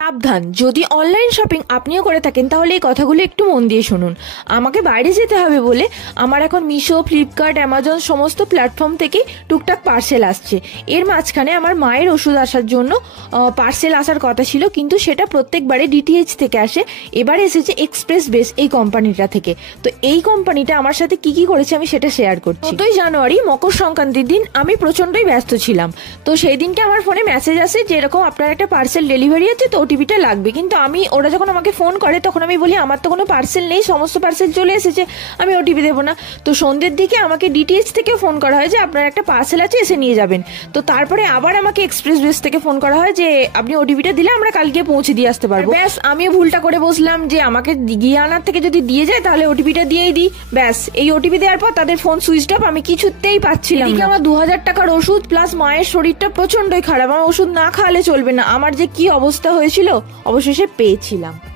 সাবধান, যদি online shopping আপনিও করে থাকেন তাহলে এই কথাগুলো একটু মন দিয়ে শুনুন। আমাকে বাইরে যেতে হবে বলে আমার এখন মিশো, ফ্লিপকার্ট, অ্যামাজন সমস্ত প্ল্যাটফর্ম থেকে টুকটাক পার্সেল আসছে। এর মাঝখানে আমার মায়ের ওষুধ আসার জন্য পার্সেল আসার কথা ছিল, কিন্তু সেটা প্রত্যেকবারে ডিটিএইচ থেকে আসে, এবার এসেছে এক্সপ্রেস বেস এই কোম্পানিটা থেকে। তো এই কোম্পানিটা আমার সাথে কি কি করেছে আমি সেটা শেয়ার করছি। 4ই জানুয়ারি মকর সংক্রান্তির দিন আমি প্রচন্ডই ব্যস্ত ছিলাম। তো সেই দিনকে আমার ফোনে মেসেজ আসে যে এরকম আপনার একটা পার্সেল ডেলিভারি আছে, তো ওটিপিটা লাগবে। কিন্তু ওরা যখন আমাকে ফোন করে তখন আমি বলি আমার তো কোনো পার্সেল নেই, সমস্ত পার্সেল চলে এসেছে, আমি ওটিপি দেবো না। তো সন্ধ্যের দিকে আমাকে ডিটিএইচ থেকে ফোন করা হয় যে আপনার একটা পার্সেল আছে, এসে নিয়ে যাবেন। তো তারপরে আবার আমাকে এক্সপ্রেস বেস থেকে ফোন করা হয় যে আপনি ওটিপিটা দিলে আমরা কালকে পৌঁছে দিয়ে আসতে পারবো। ব্যাস, আমিও ভুলটা করে বসলাম যে আমাকে গিয়ে আনার থেকে যদি দিয়ে যায় তাহলে ওটিপিটা দিয়েই দিই। ব্যাস, এই ওটিপি দেওয়ার পর তাদের ফোন সুইচ অফ, আমি কিছুতেই পাচ্ছিলাম না। আমার 2000 টাকার ওষুধ প্লাস মায়ের শরীরটা প্রচন্ডই খারাপ, আমার ওষুধ না খাওয়ালে চলবে না। আমার যে কি অবস্থা হয়েছিল, অবশেষে পেয়েছিলাম।